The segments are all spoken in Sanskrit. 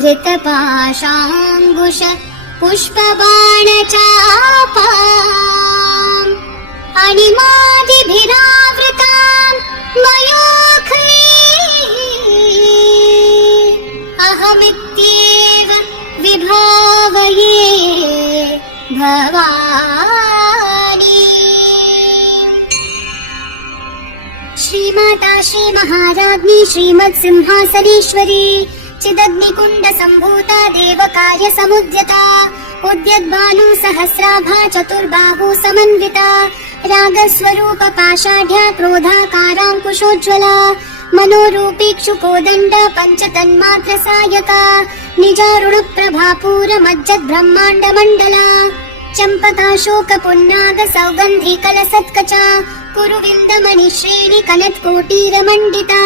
धृतपाशाङ्कुश पुष्पबाणचापाम् अणिमादिभिरावृताम् मयूखैः अहमित्येव विभावये भवानी। श्रीमाता श्रीमहाराज्ञी श्रीमत्सिंहासनेश्वरी चिदग्निकुण्ड सम्भूता देवकार्य समुद्यता उद्यद्भानु सहस्राभा चतुर्बाहु समन्विता रागस्वरूप पाषाढ्या क्रोधाकाराङ्कुशोज्ज्वला मनोरूपीक्षुकोदण्ड पञ्चतन्मात्र सायका निजारुण प्रभापूर मज्जद् ब्रह्माण्ड मण्डला चम्पकाशोक पुन्नाग सौगन्धी कलसत्कचा कुरुविन्दमणि श्रेणि कनत्कोटीर मण्डिता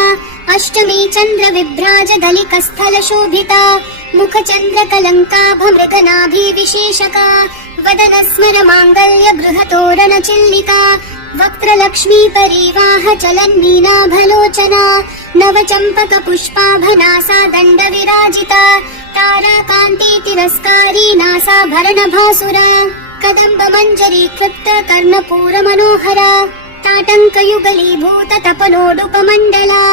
अष्टमी चन्द्र विभ्राज दलिकस्थल शोभिता मुख चन्द्र कलङ्काभ मृगनाभि विशेषका वदन स्मर माङ्गल्य गृह तोरण चिल्लिका वक्त्र लक्ष्मी परिवाह चलन् मीनाभलोचना नव चम्पक पुष्पाभनासा दण्ड विराजिता तारा कान्ति तिरस्कारी नासाभरण भासुरा कदम्ब मञ्जरी कृप्त कर्णपूर मनोहरा ताटङ्क युगलीभूत तपलोडुपमण्डला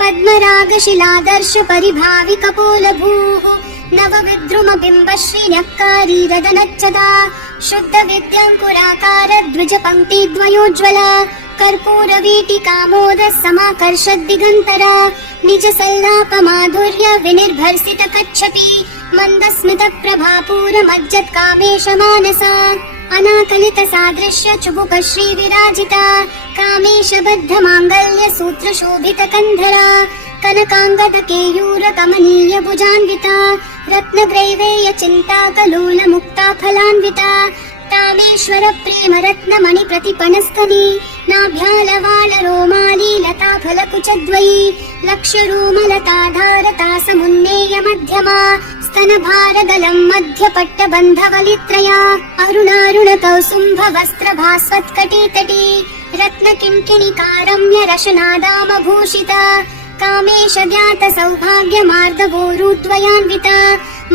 पद्मराग शिलादर्श परिभावि कपोलभूः नव विद्रुम बिम्ब श्रीन्यक्कारी रदनच्चदा शुद्ध विद्याङ्कुराकार द्विज पङ्क्ति द्वयोज्ज्वला कर्पूर वीटिकामोद समाकर्षद् दिगन्तरा निज सल्लाप माधुर्य विनिर्भर्सित कच्छपि मन्दस्मित प्रभापूर मज्जत् कामेश मानसा अनाकलित सादृश्य चुबुक श्री विराजिता कामेश बद्ध माङ्गल्य सूत्र शोभित कन्धरा कनकाङ्गद केयूर कमनीय भुजान्विता रत्नग्रैवेय चिन्ता कलोल मुक्ता फलान्विता तामेश्वर प्रेम रत्न मणि प्रतिपणस्तनी नाभ्यालवाल रोमाली लता फलकुचद्वयी लक्ष रोमलताधारता समुन्नेय मध्यमा स्तन भारगलं मध्य पट्टबन्धवलित्रया अरुणारुण कौसुम्भ वस्त्र भास्वत्कटितटी रत्न किङ्किणिकारम्य रशनादाम भूषिता कामेश ज्ञात सौभाग्य मार्दवोरुद्वयान्विता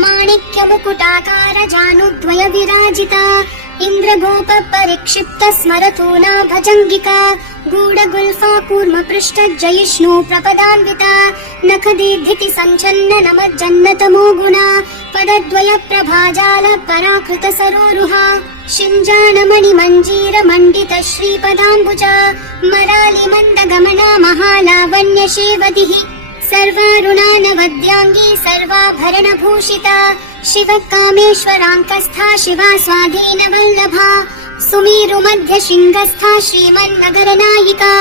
माणिक्य मुकुटाकार जानुद्वय विराजिता इन्द्रगोप परिक्षिप्त स्मरतूना भजङ्गिका गूढ गुल्फा कूर्म पृष्ठ जयिष्णु प्रपदान्विता नख दीर्घिति सञ्छन्न नमज्जन्नतमो गुणा पदद्वय प्रभाजाल पराकृत सरोरुहा शिञ्जानमणि मञ्जीर मण्डित श्रीपदाम्बुजा मरालि मन्द गमना महालावण्य शेवतिः सर्वारुणानवद्याङ्गी सर्वाभरण भूषिता शिव कामेश्वराङ्कस्था शिवा स्वाधीन वल्लभा सुमेरु मध्य शिङ्गस्था श्रीमन्नगर नायिका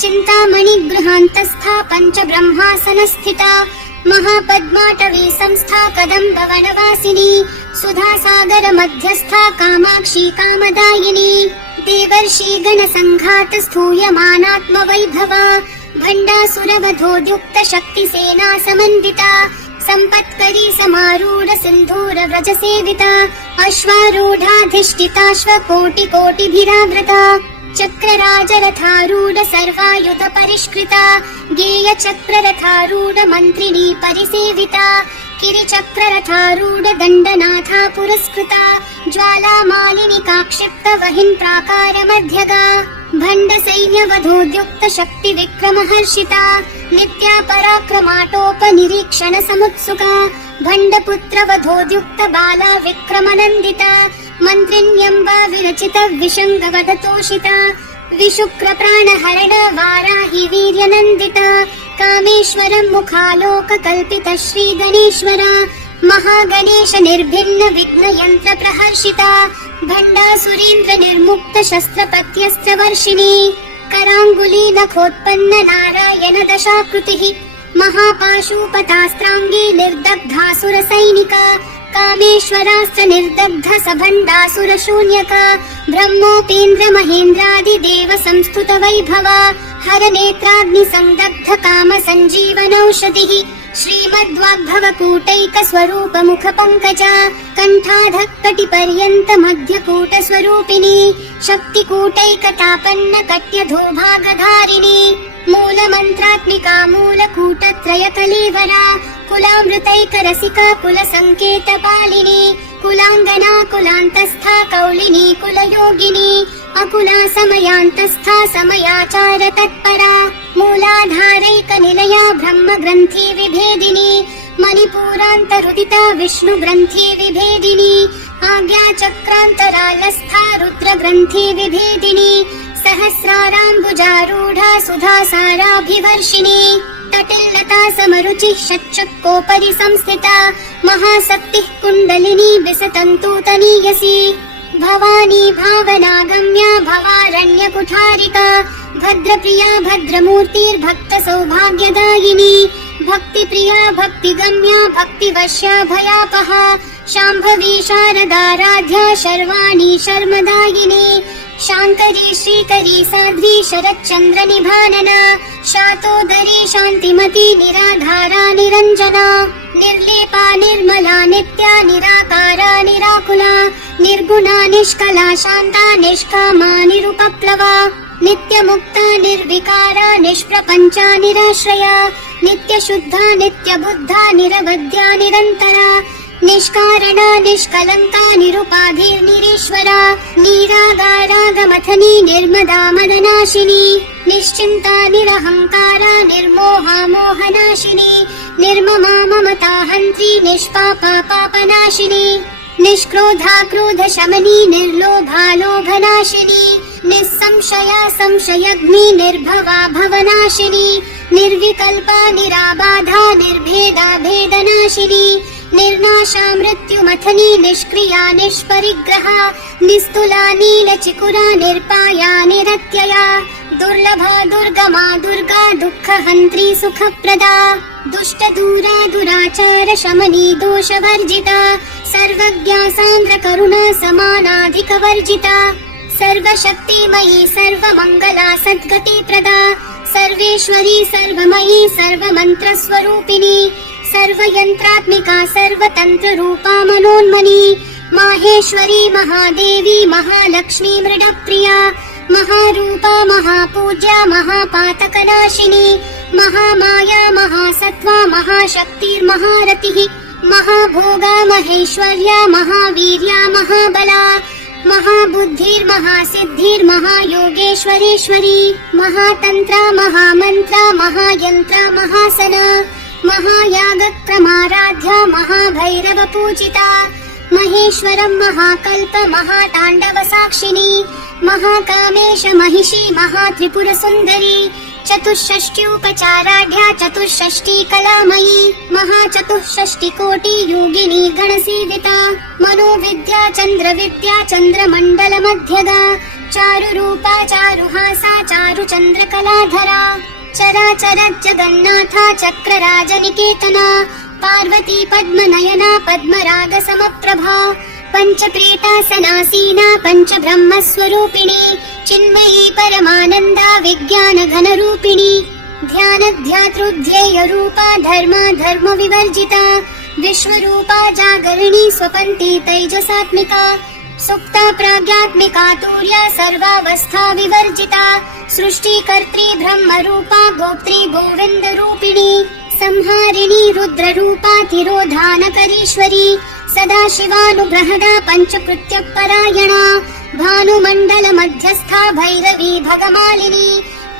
चिन्तामणि गृहान्तस्था पञ्च ब्रह्मासन स्थिता महापद्माटवी संस्था कदम्ब वनवासिनी सुधा सागर मध्यस्था कामाक्षी कामदायिनी देवर्षि गण संघात स्थूयमानात्म वैभवा भण्डासुरवधोद्युक्त शक्ति सेना समन्विता सम्पत्करी समारूढ सिन्धूर व्रज सेविता अश्वारूढाधिष्ठिताश्व कोटि कोटिभिरावृता चक्रराज रथारूढ सर्वायुध परिष्कृता गेय चक्र रथारूढ मन्त्रिणी परिसेविता किरिचक्र रथारूढ दण्डनाथा पुरस्कृता ज्वाला मालिनी काक्षिप्त वहिन् प्राकार मध्यगा भण्ड सैन्य वधोद्युक्त शक्ति विक्रम हर्षिता नित्या पराक्रमाटोप निरीक्षण समुत्सुका भण्ड पुत्र वधोद्युक्त बाला विक्रमनन्दिता मन्त्रिण्यम्बा विरचित विशङ्ग वधतोषिता विशुक्र प्राणहरण वाराहि वीर्यनन्दिता कामेश्वरं मुखालोक कल्पित श्री गणेश्वरा महागणेश निर्भिन्न विघ्न यन्त्र प्रहर्षिता भण्डासुरेन्द्र निर्मुक्त शस्त्रपत्यस्त्र वर्षिणी कराङ्गुली नखोत्पन्न नारायण दशाकृतिः महापाशुपतास्त्राङ्गी निर्दग्धासुर सैनिका कामेश्वरास्त्र निर्दग्ध सभण्डासुर शून्यका ब्रह्मोपेन्द्र महेन्द्रादि देव संस्तुत वैभवा हर नेत्राग्नि संदग्ध काम संजीवनौषधिः श्रीमद्वाग्भव कूटैक स्वरूप मुख पंकजा कंठाधः कटि पर्यन्त मध्य कूट स्वरूपिणी शक्ति कूटैक तापन्न कट्य धोभागधारिणी मूलमन्त्रात्मिका मूलकूटत्रय कलेवरा कुलामृतैकरसिका कुलसङ्केतपालिनी कुलाङ्गना कुलान्तस्था कौलिनी कुलयोगिनी अकुला समयान्तस्था समयाचार तत्परा मूलाधारैकनिलया ब्रह्मग्रन्थि विभेदिनी मणिपूरान्तरुदिता विष्णुग्रन्थि विभेदिनी आज्ञाचक्रान्तरालस्था रुद्रग्रन्थि विभेदिनी सहस्राराम्बुजारूढा सुधासाराभिवर्षिणी तटिल्लता समरुचिः षट्चक्रोपरि संस्थिता महाशक्तिः कुण्डलिनी विसतन्तूतनीयसी भवानी भावनागम्या भवारण्यकुठारिका भद्रप्रिया भद्रमूर्तिर्भक्तसौभाग्यदायिनी भक्तिप्रिया भक्तिगम्या भक्तिवश्या भयापहा शाम्भवी शारदाराध्या शर्वाणी शर्मदायिनी शाङ्करी श्रीकरी साध्वी शरच्चन्द्रनिभानना शातोदरी शान्तिमती निराधारा निरञ्जना निर्लेपा निर्मला नित्या निराकारा निराकुला निर्गुणा निष्कला शान्ता निष्कामा निरुपप्लवा नित्यमुक्ता निर्विकारा निष्प्रपञ्चा निराश्रया नित्यशुद्धा नित्यबुद्धा निरवध्या निरन्तरा निष्कारणा निष्कलङ्का निरुपाधिर्निरीश्वरा निरागारागमथनी निर्मदा मदनाशिनी निश्चिन्ता निरहङ्कारा निर्मोहा मोहनाशिनी निर्ममा ममता हन्त्री निष्पापा पापनाशिनी निष्क्रोधा क्रोधशमनी निर्लोभा लोभनाशिनी निस्संशया संशयग्नि निर्भवा भवनाशिनी निर्विकल्पा निराबाधा निर्भेदा भेदनाशिनी निर्नाशा मृत्युमथनी निष्क्रिया निष्परिग्रहा निस्तुला नीलचिकुरा निर्पाया निरत्यया दुर्लभा दुर्गमा दुर्गा दुःखहन्त्री सुखप्रदा दुष्टदूरा दुराचार शमनी दोषवर्जिता सर्वज्ञा सान्द्रकरुणा समानाधिकवर्जिता सर्वशक्तिमयी सर्वमङ्गला सद्गतिप्रदा सर्वेश्वरी सर्वमयी सर्वमन्त्रस्वरूपिणी सर्वयन्त्रात्मिका सर्वतन्त्ररूपा मनोन्मनी माहेश्वरी महादेवी महालक्ष्मी मृडप्रिया महारूपा महापूज्या महापातकनाशिनी महामाया महासत्त्वा महाशक्तिर्महारतिः महाभोगा महेश्वर्या महावीर्या महाबला महाबुद्धिर्महासिद्धिर्महायोगेश्वरेश्वरी महातन्त्रा महामन्त्रा महायन्त्रा महासना महायागक्रमाराध्या महाभैरवपूजिता महेश्वरं महाकल्प महाताण्डवसाक्षिणी महाकामेश महिषी महात्रिपुरसुन्दरी चतुष्षष्ट्युपचाराढ्या चतुष्षष्टि कलामयी महाचतुष्षष्टिकोटि योगिनी गणसेविता मनोविद्या चन्द्रविद्या चन्द्रमण्डलमध्यगा चारुरूपा चारुहासा चारुचन्द्रकलाधरा चराचर जगन्नाथा चक्रराजनिकेतना पार्वती पद्मनयना पद्मरागसमप्रभा पञ्चप्रेतासनासीना पञ्चब्रह्मस्वरूपिणी चिन्मयी परमानन्दा विज्ञानघनरूपिणी ध्यानध्यातृध्येयरूपा धर्मा धर्मविवर्जिता विश्वरूपा जागरिणी स्वपन्ती तैजसात्मिका सुप्ता प्राज्ञात्मिका तुर्या सर्वावस्था विवर्जिता सृष्टिकर्त्री ब्रह्मरूपा गोप्त्री गोविन्दरूपिणी संहारिणी रुद्ररूपा तिरोधानकरीश्वरी सदाशिवानुग्रहदा पञ्चकृत्यपरायणा भानुमण्डलमध्यस्था भैरवी भगमालिनी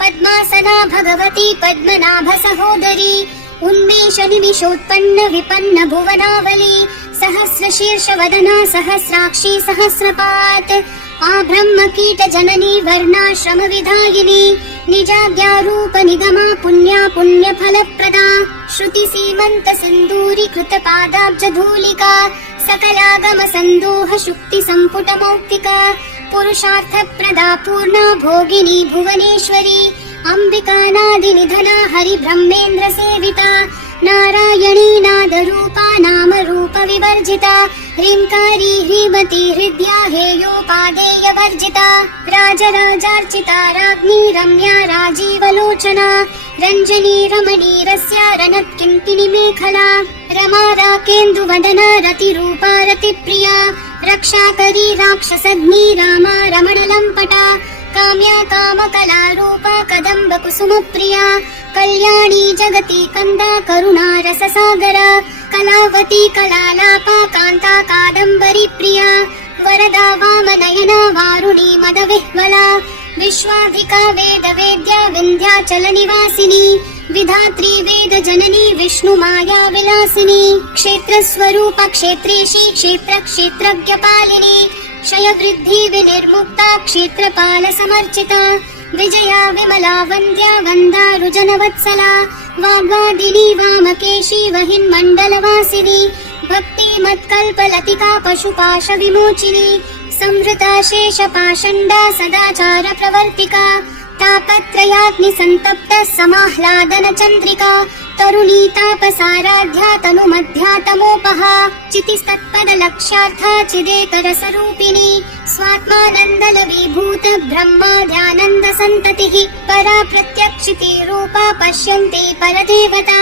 पद्मासना भगवती पद्मनाभसहोदरी उन्मेषनिमिषोत्पन्न विपन्न भुवनावली सहस्रशीर्षवदना सहस्राक्षी सहस्रपात् आब्रह्मकीटजननी वर्णाश्रमविधायिनी निजाज्ञारूप निगमा पुण्या पुण्यफलप्रदा श्रुतिसीमन्तसिन्दूरी कृतपादाब्जधूलिका सकलागमसन्दोह शुक्तिसम्पुटमौक्तिका पुरुषार्थप्रदा पूर्णा भोगिनी भुवनेश्वरी अम्बिकानादिनिधना हरिब्रह्मेन्द्रसेविता नारायणी नादरूपा नामरूपविवर्जिता ह्रीङ्कारी ह्रीमती हृद्या हेयोपादेयवर्जिता राजराजार्चिता राज्ञी रम्या राजीवलोचना रञ्जनी रमणीरस्या रनत्किङ्किणी मेखला रमा राकेन्दुवदना रतिरूपा रतिप्रिया रक्षाकरी राक्षसग्नी रामा रमणलम्पटा काम्या कामकलारूपा कदम्बकुसुमप्रिया कल्याणी जगति कन्दा करुणा रससागरा कलावती कलालापा कान्ता कादम्बरी प्रिया वरदा वामनयना वारुणी मदविह्वला विश्वाधिका वेदवेद्या विन्ध्याचलनिवासिनी विधात्री वेदजननी विष्णुमाया विलासिनी क्षेत्रस्वरूपा क्षेत्रेशी क्षेत्रक्षेत्रज्ञपालिनी क्षयवृद्धि विनिर्मुक्ता क्षेत्रपालसमर्चिता विजया विमला वन्द्या वन्दारुजनवत्सला वाग्वादिनी वामकेशी वहिन्मण्डलवासिनी भक्तिमत्कल्पलतिका पशुपाशविमोचिनी संवृता शेषपाषण्डा सदाचार प्रवर्तिका तापत्रयाग्निसन्तप्ता समाह्लादन चन्द्रिका तरुणी तापसाराध्या तनुमध्या तमोपहा चितिस्तत्पदलक्ष्यार्था चिदेतरसरूपिणी स्वात्मानन्दलवीभूत ब्रह्माद्यानन्द सन्ततिः परा प्रत्यक्षितिरूपा पश्यन्ति परदेवता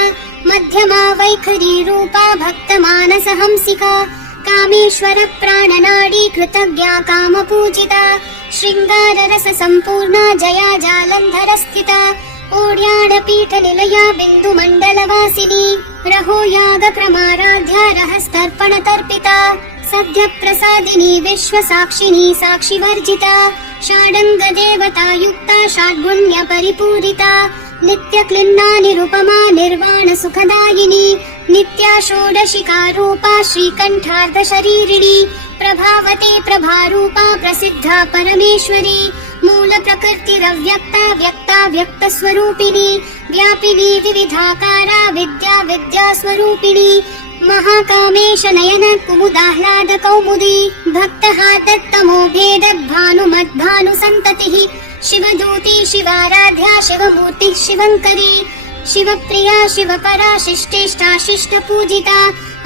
मध्यमा वैखरी रूपा भक्तमानसहंसिका कामेश्वर प्राणनाडी कृतज्ञा कामपूजिता शृङ्गाररस सम्पूर्णा जया जालन्धर स्थिता ओड्याडपीठ निलया बिन्दुमण्डलवासिनी रहो याग क्रमाराध्या रहस्तर्पण तर्पिता सद्य प्रसादिनी विश्वसाक्षिणी साक्षिवर्जिता षाडङ्ग देवता युक्ता षड्गुण्य परिपूरिता नित्य क्लिन्ना निरुपमा निर्वाण सुखदायिनी नित्या षोडशिका रूपा श्रीकण्ठार्ध शरीरिणी प्रभावती प्रभारूपा प्रसिद्धा परमेश्वरी मूल प्रकृतिरव्यक्ता व्यक्ता व्यक्त स्वरूपिणी व्यापिनी विविधाकारा विद्या विद्या स्वरूपिणी महाकामेश नयन कुमुदाह्लाद कौमुदी भक्तः दत्तमो भेद भानुमद्भानु सन्ततिः शिवदूती शिवाराध्या शिवमूर्तिः शिवङ्करी शिवप्रिया शिवपरा शिष्टेष्टा शिष्ट पूजिता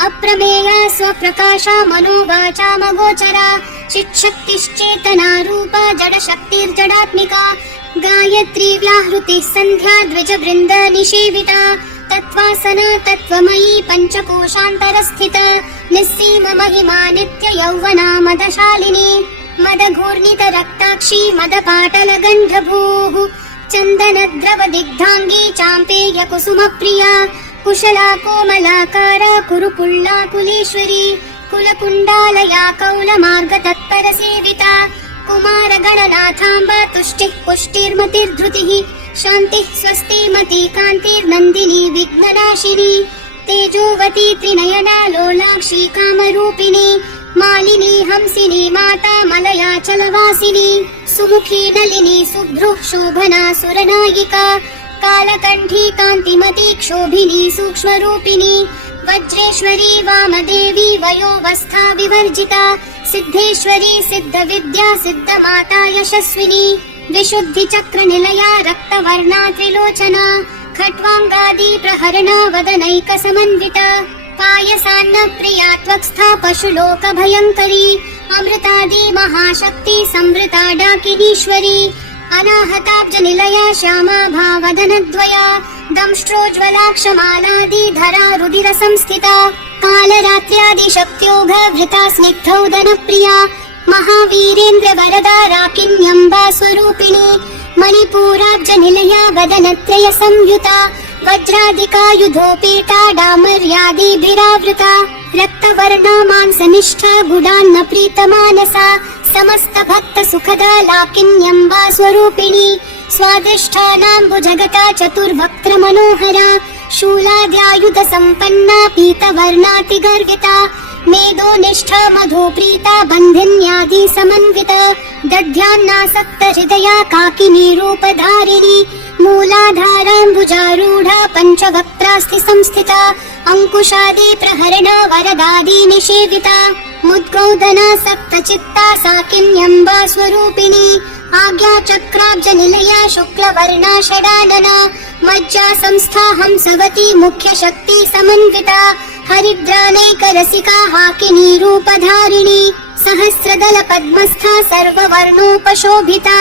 अप्रमेया स्वप्रकाशा मनोवाचामगोचरा चिच्छक्तिश्चेतना रूपा जडशक्तिर्जडात्मिका गायत्री व्याहृतिः सन्ध्या द्विजवृन्द निषेविता तत्त्वासना तत्त्वमयी पञ्चकोशान्तरस्थिता निस्सीम महिमा नित्य यौवना मदशालिनी मदघूर्णित रक्ताक्षी मदपाटलगन्धभूः चन्दनद्रव दिग्धाङ्गी चाम्पेय कुसुमप्रिया कुशला कोमलाकारा कुरुपुल्ला कुलेश्वरी कुलकुण्डालया कौलमार्ग तत्पर सेविता कुमार गणनाथाम्बा तुष्टिः पुष्टिर्मतिर्धृतिः शान्तिः स्वस्तिमती कान्तिर्नन्दिनी विघ्ननाशिनी तेजोवती त्रिनयना लोलाक्षी कामरूपिणी मालिनी हंसिनी माता मलयाचलवासिनी सुमुखी नलिनी सुभ्रुः शोभना सुरनायिका कालकण्ठी कान्तिमती क्षोभिनी सूक्ष्मरूपिणी वज्रेश्वरी वामदेवी वयोवस्था विवर्जिता सिद्धेश्वरी सिद्धविद्या सिद्धमाता यशस्विनी विशुद्धिचक्रनिलया रक्तवर्णा त्रिलोचना खट्वाङ्गादि प्रहरणा वदनैकसमन्विता पायसान्न प्रिया त्वक्स्था पशुलोक भयङ्करी अमृतादि महाशक्ति संवृता डाकिनीश्वरी अनाहताब्ज निलया श्यामा भावदनद्वया दंष्ट्रोज्ज्वलाक्षमालादि धरा रुधिर संस्थिता कालरात्र्यादि शक्त्योघ भृता स्निग्धौदन प्रिया महावीरेन्द्र वरदा राकिन्यम्बा स्वरूपिणी मणिपूराब्ज निलया वदनत्रय संयुता वज्रादिकायुधोपेता डामर्यादिभिरावृता रक्तवर्णा मांसनिष्ठा गुडान्न प्रीतमानसा समस्त भक्त सुखदा लाकिन्यम्बा स्वरूपिणी स्वादिष्ठानाम्बुजगता चतुर्वक्त्र मनोहरा शूलाद्यायुध सम्पन्ना पीतवर्णातिगर्विता मेदोनिष्ठा मधुप्रीता बन्धिन्यादि समन्विता दध्यान्नासक्त हृदया काकिनी रूपधारिणी मूलाधाराम्बुजारूढा पञ्चवक्त्रास्ति संस्थिता अंकुशादि प्रहरणा वरदादि निषेविता मुद्गौदना सप्तचित्ता साकिन्यम्बा स्वरूपिणी आज्ञा चक्राब्ज निलया शुक्लवर्णा षडानना मज्जा संस्था हंसवती मुख्य शक्ति समन्विता हरिद्रानैकरसिका हाकिनी रूपधारिणी सहस्रदल पद्मस्था सर्ववर्णोपशोभिता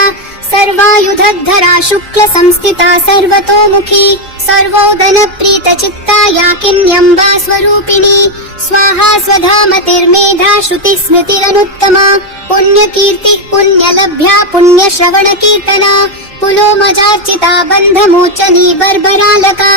सर्वायुधधरा शुक्ल संस्थिता सर्वतोमुखी सर्वोदन प्रीत चित्ता याकिन्यम्बा स्वरूपिणी स्वाहा स्वधा मतिर्मेधा श्रुतिस्मृतिरनुत्तमा पुण्यकीर्तिः पुण्यलभ्या पुण्यश्रवणकीर्तना पुलोमजार्चिता बन्धमोचनी बर्बरालका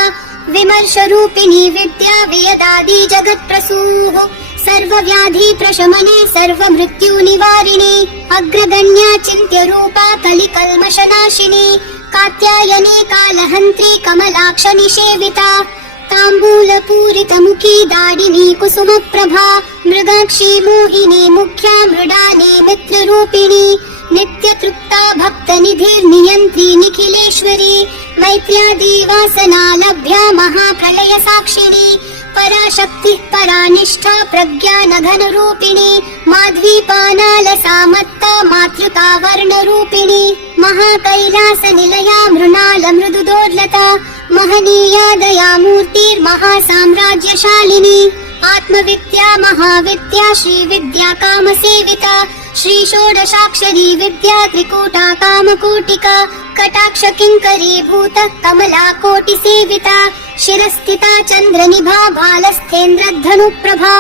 विमर्शरूपिणी विद्या वेदादि जगत्प्रसूः सर्वव्याधि प्रशमने सर्वमृत्युनिवारिणी अग्रगण्या चिन्त्यरूपा कलिकल्मषनाशिनी कात्यायनी कालहन्त्री कमलाक्ष निषेविता ताम्बूलपूरितमुखी दाडिनी कुसुमप्रभा मृगाक्षी मोहिनी मुख्या मृडानी मित्ररूपिणी नित्यतृप्ता भक्तनिधिर्नियन्त्री निखिलेश्वरी मैत्र्यादि वासना लभ्या महाप्रलय साक्षिणी पराशक्तिः परानिष्ठा प्रज्ञानघनरूपिणी माध्वीपानालसामत्ता मातृका वर्णरूपिणी महाकैलासनिलया मृणाल मृदुदोर्लता महनीया दयामूर्तिर्महासाम्राज्यशालिनी आत्मविद्या महाविद्या श्रीविद्या कामसेविता श्रीषोडशाक्षरी विद्या त्रिकूटा कामकोटिका कटाक्ष किङ्करी भूत कमला कोटिसेविता शिरस्थिता चन्द्रनिभा बालस्थेन्द्रधनुप्रभा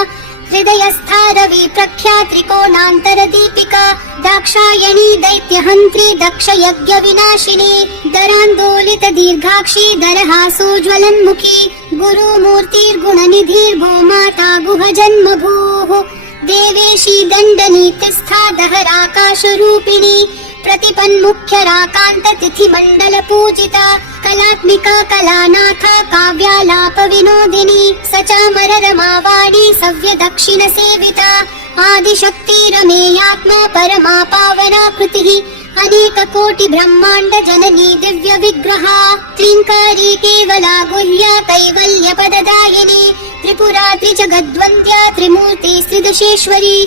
हृदयस्था रवि प्रख्या त्रिकोणान्तरदीपिका दाक्षायणी दैत्यहन्त्री दक्षयज्ञ विनाशिनी दरान्दोलित दीर्घाक्षी दरहासोज्ज्वलन्मुखी गुरुमूर्तिर्गुणनिधिर्भूमाता गुहजन्मभूः देवेशी दण्डनीतिस्था दहराकाशरूपिणी प्रतिपन्मुख्यराकान्त तिथिमण्डल पूजिता कलात्मिका कलानाथा काव्यालाप विनोदिनी सचामर रमावाणी सव्य दक्षिण सेविता आदिशक्ति रमेयात्मा परमा पावना कृतिः अनेक कोटि ब्रह्माण्ड जननी दिव्य विग्रहा त्रिंकारी केवला गुह्या कैवल्य पददायिनी त्रिपुरा त्रिजगद्वन्द्या त्रिमूर्ति त्रिदशेश्वरी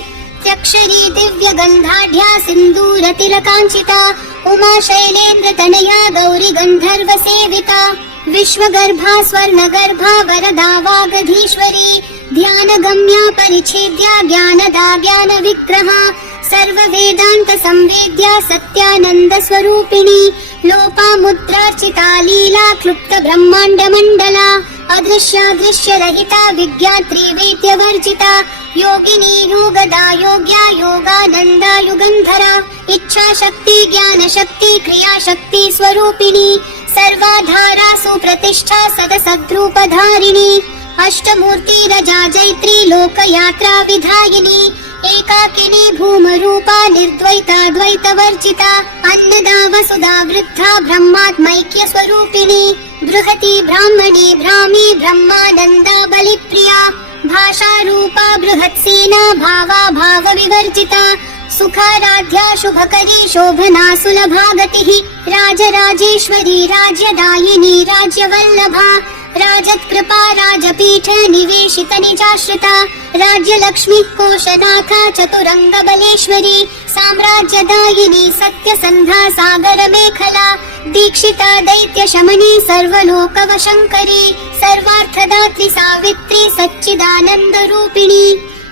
त्यक्षरी दिव्य गन्धाढ्या सिन्दूर तिलकाञ्चिता उमा शैलेन्द्र तनया गौरी गन्धर्व सेविता विश्वगर्भा स्वर्णगर्भा वरदा वागधीश्वरी ध्यानगम्या परिच्छेद्या ज्ञानदा ज्ञान विग्रहा सर्व वेदांत संवेद्या सत्यानंद स्वरूपिणी लोपामुद्रार्चिता लीला क्लुप्त ब्रह्मांड मंडला अदृश्यादृश्य रहिता विज्ञात्री वेद्यवर्जिता योगिनी योगदा योग्या योगानंदा युगंधरा इच्छा शक्ति ज्ञान शक्ति क्रिया शक्ति स्वरूपिणी सर्वाधारा सुप्रतिष्ठा सदसद्रूपधारिणी अष्टमूर्ति रजा जैत्री लोकयात्रा विधायिनी एकाकिनी भूमरूपा निर्द्वैता द्वैतवर्जिता अन्नदा वसुधा वृद्धा ब्रह्मात्मैक्य स्वरूपिणी बृहती ब्राह्मणी भ्रामी ब्रह्मानन्दा बलिप्रिया भाषा रूपा बृहत्सेना भावा भाव विवर्जिता सुखाराध्या शुभकरी शोभना सुलभा गतिः राजराजेश्वरी राज्यदायिनी राज्यवल्लभा राजत्कृपा राजपीठ निवेशित निजाश्रिता राज्यलक्ष्मी कोशनाथा चतुरंग बलेश्वरी साम्राज्यदायिनी सत्यसन्धा सागर मेखला दीक्षिता दैत्य शमनी सर्वलोकवशंकरी सर्वार्थदात्री सावित्री सच्चिदानंद रूपिणी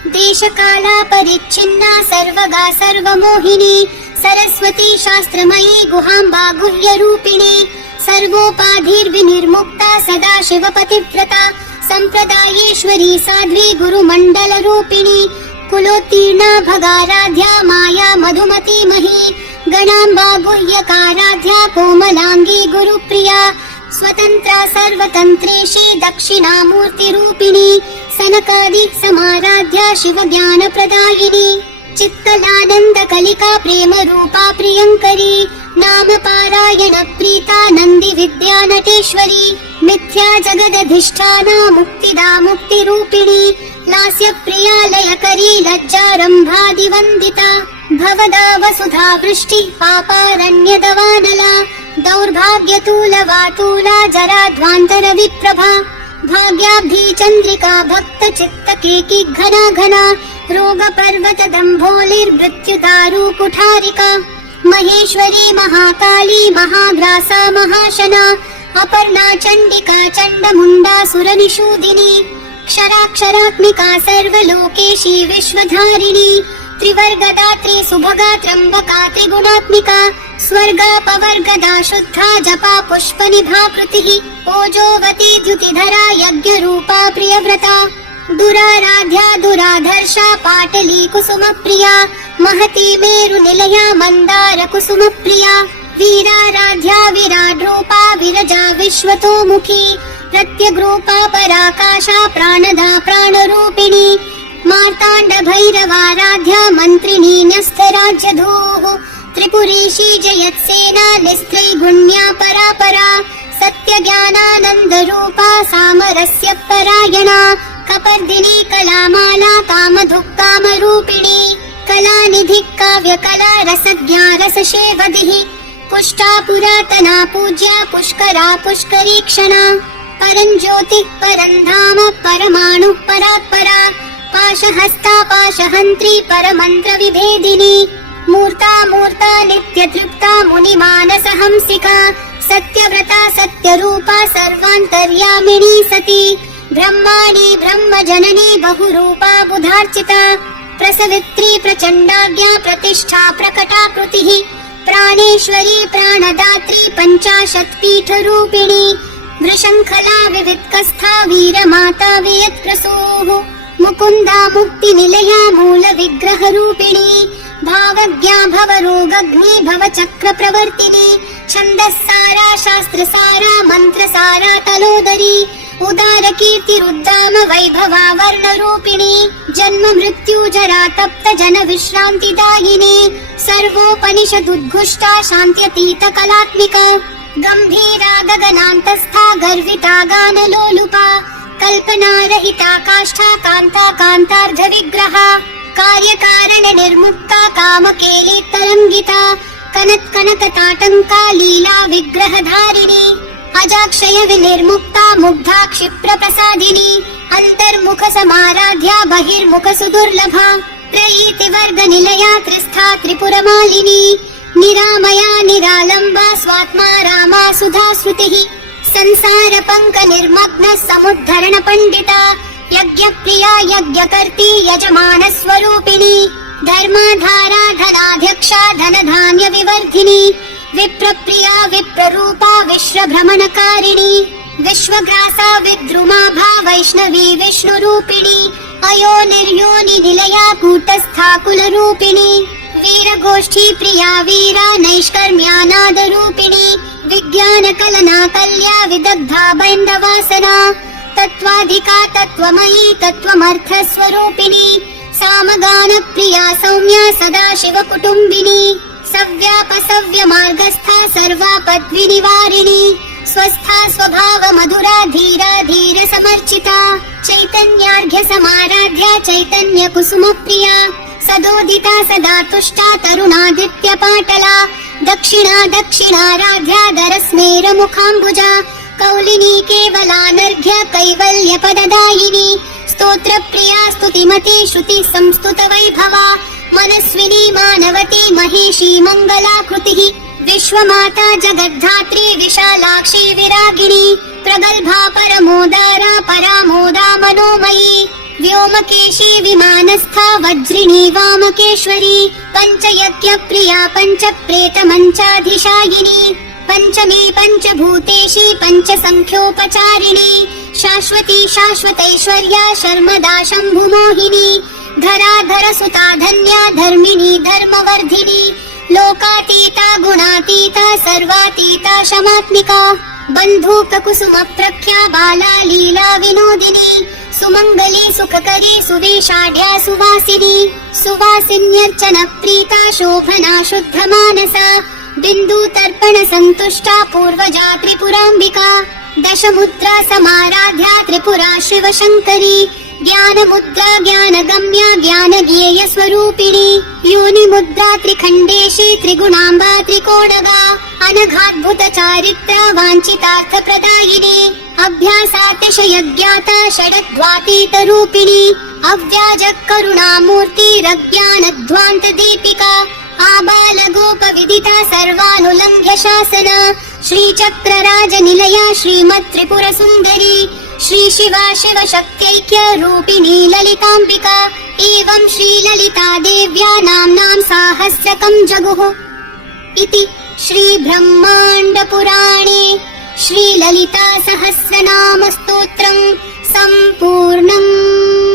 देशकाला परिच्छिन्ना सर्वगा सर्वमोहिनी सरस्वती शास्त्रमयी गुहाम्बा गुह्य रूपिणी सर्वोपाधिर्विनिर्मुक्ता सदा शिवपतिव्रता संप्रदायेश्वरी साध्वी गुरुमण्डल रूपिणी कुलोत्तीर्णा भगाराध्या माया मधुमती मही गणाम्बा गुह्यकाराध्या कोमलांगी गुरुप्रिया स्वतंत्रा सर्वतंत्रेशी दक्षिणामूर्ति रूपिणी सनकादि समाराध्या शिव ज्ञान प्रदायिनी चित्कलानंद कलिका प्रेम रूपा प्रियंकरी नाम पारायण प्रीता नंदी विद्या नटेश्वरी मिथ्या जगदधिष्ठाना मुक्तिदा मुक्ति रूपिणी लास्य प्रिया लयकरी लज्जारंभादि वंदिता भवदा वसुधा वृष्टि पापारण्यदवानला दौर्भाग्यतूलवातूला जराध्वांतर विप्रभा भाग्याब्धि चंद्रिका भक्त चित्त केकी घना घना रोग पर्वत दंभोलिर्मृत्युदारु कुठारिका महेश्वरी महाकाली महाग्रासा महाशना अपर्णा चंडिका चंडमुंडा सुरनिषूदिनी क्षराक्षरात्मिका सर्वलोकेशी विश्वधारिणी त्रिवर्गदात्री सुभगा त्र्यंबका त्रिगुणात्मिका स्वर्गा पवर्गदा शुद्धा जपा पुष्पनिभा कृतिः ओजोवती द्युतिधरा यज्ञ रूपा प्रियव्रता दुराराध्या दुराधर्षा पाटली कुसुमप्रिया महती मेरुनिलया मन्दार कुसुमप्रिया वीराराध्या विराड्रूपा विरजा विश्वतोमुखी प्रत्यग्रूपा पराकाशा प्राणदा प्राणरूपिणी मार्ताण्ड भैरवाराध्या मन्त्रिणी न्यस्तराज्यधूः त्रिपुरीशी जयत्सेना निस्त्रैगुण्या परापरा सत्यज्ञानानन्दरूपा सामरस्य परायणा कपर्दिनी कलामाला कामधुक्कामरूपिणी कलानिधिः काव्यकला रसज्ञा रसशेवधिः पुष्टा पुरातना पूज्या पुष्करा पुष्करीक्षणा परञ्ज्योतिः परन्धाम परमाणुः परात्परा पाशहस्ता पाशहन्त्री परमन्त्रविभेदिनी मूर्ता मूर्ता नित्यतृप्ता मुनिमानसहंसिका सत्यव्रता सत्यरूपा सर्वान्तर्यामिनी सती ब्रह्माणी ब्रह्मजननी बहुरूपा बुधार्चिता प्रसवित्री प्रचण्डाज्ञा प्रतिष्ठा प्रकटाकृतिः प्राणेश्वरी प्राणदात्री पञ्चाशत्पीठरूपिणी वृषङ्खला विवित्कस्था वीरमाता वियत्प्रसूः मुकुन्दा मुक्तिनिलया मूलविग्रहरूपिणी भावज्ञा भवरोगग्नि भवचक्रप्रवर्तिनी छन्दस्सारा शास्त्रसारा मन्त्रसारा तलोदरी उदारकीर्तिरुद्दाम वैभवा वर्णरूपिणी जन्म मृत्यु जरा तप्त जन विश्रान्तिदायिनी सर्वोपनिषदुद्घुष्टा शान्त्यतीत कलात्मिका गम्भीरा गगनान्तस्था गर्विता गानलोलुपा कल्पनारहिता काष्ठा कान्ता कान्तार्धविग्रहा कार्यकारण निर्मुक्ता कामकेली तरङ्गिता कनत्कनकताटङ्का लीला विग्रहधारिणी अजाक्षय विनिर्मुक्ता मुग्धा क्षिप्रप्रसादिनी अन्तर्मुख समाराध्या बहिर्मुख सुदुर्लभा त्रयीतिवर्गनिलया त्रिस्था त्रिपुरमालिनी निरामया निरालम्बा स्वात्मा रामा सुधाश्रुतिः संसार पङ्क निर्मग्न समुद्धरण पण्डिता यज्ञप्रिया यज्ञकर्ती यजमान स्वरूपिणी धर्माधारा धनाध्यक्षा धनधान्य विवर्धिनी विप्रप्रिया विप्ररूपा विश्वभ्रमणकारिणी विश्वग्रासा विद्रुमाभा वैष्णवी विष्णुरूपिणी अयोनिर्योनि निलया कूटस्था कुलरूपिणी वीरगोष्ठी प्रिया वीरा नैष्कर्म्यानादरूपिणी विज्ञानकलना कल्या विदग्धा बैण्डवासना तत्त्वाधिका तत्त्वमयी तत्त्वमर्थस्वरूपिणी सामगानप्रिया सौम्या सदाशिवकुटुम्बिनी सव्यापसव्य मार्गस्था सर्वापद्विनिवारिणी स्वस्था स्वभाव मधुरा धीरा धीर समर्चिता चैतन्यार्घ्य समाराध्या चैतन्य कुसुम प्रिया सदोदिता सदा तुष्टा तरुणादित्य पाटला दक्षिणा दक्षिणाराध्या दरस्मेर मुखाम्बुजा कौलिनी केवलानर्घ्य कैवल्य पददायिनी स्तोत्र प्रिया स्तुतिमती श्रुति संस्तुत वैभवा मनस्विनी मानवती महिषी मंगलाकृतिः विश्वमाता जगद्धात्री विशालाक्षी विरागिणी प्रगल्भा परमोदारा परामोदा मनोमयी व्योमकेशी विमानस्था वज्रिणी वामकेश्वरी पञ्चयज्ञ प्रिया पञ्चप्रेत मञ्चाधिशायिनी पञ्चमी पञ्चभूतेशी पञ्चसङ्ख्योपचारिणी शाश्वती शाश्वतैश्वर्या शर्मदा शम्भुमोहिनी धराधर सुता धन्या धर्मिणी धर्मवर्धिनी लोकातीता गुणातीता सर्वातीता शमात्मिका बन्धूक कुसुम प्रख्या बाला लीला विनोदिनी सुमंगली सुखकरी सुवेशाढ्या सुवासिनी सुवासिन्यर्चन प्रीता शोभना शुद्ध मानसा बिंदु तर्पण संतुष्टा पूर्वजा त्रिपुरांबिका दशमुद्रा समाराध्या त्रिपुरा शिव शंकरी ज्ञान मुद्रा ज्ञान गम्या ज्ञान ज्ञेय स्वरूपिणी योनि मुद्रा त्रिखंडेशी त्रिगुणांबा त्रिकोणगा अनघाद्भुत चारित्रा वांछितार्थ प्रदायिनी अभ्यासातिशय ज्ञाता षडद्वातीत रूपिणी अव्याज करुणामूर्ति रज्ञान ध्वांत दीपिका आबाल गोप विदिता सर्वानुलंघ्य शासना श्री चक्र राज निलया श्रीमत् त्रिपुर सुंदरी श्री शिवा शिव शक्त्यैक्य रूपिणी ललितांबिका एवं श्री ललिता देव्या नाम्नां साहस्रकं जगुः इति श्री ब्रह्मांड पुराणे श्री ललिता सहस्रनाम स्तोत्रम् सम्पूर्णम्।